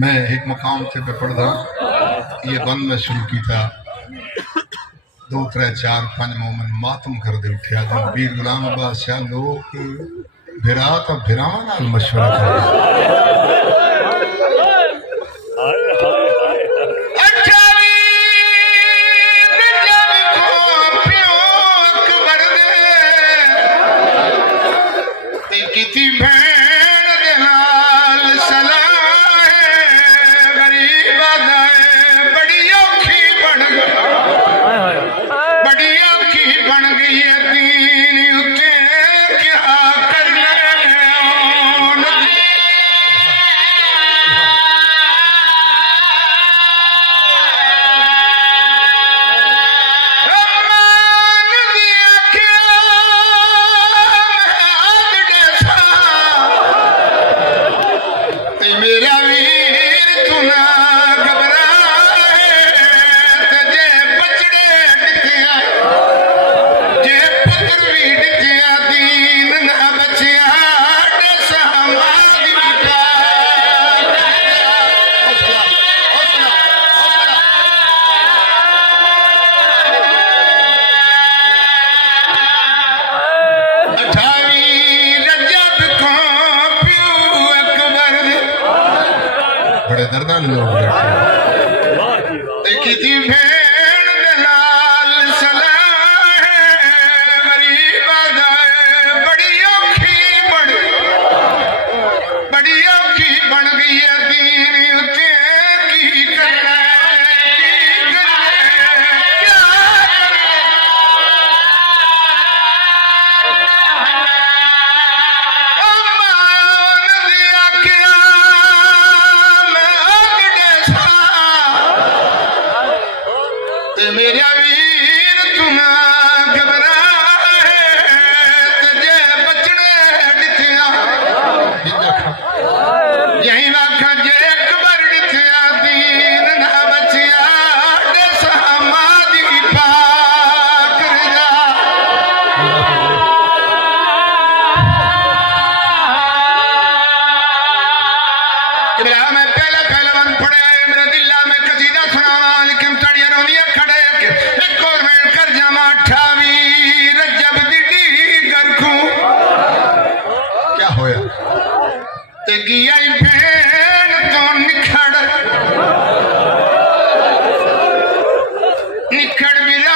मैं एक मकाम से पे पढ़दा ये बंद में शुरू किया 2 3 4 5 मोमन मातम कर दे उठा जब बीर गुलाम अब्बास शाह लोग भिरा तो भिरावां नाल मशवरा कर निखड़ भी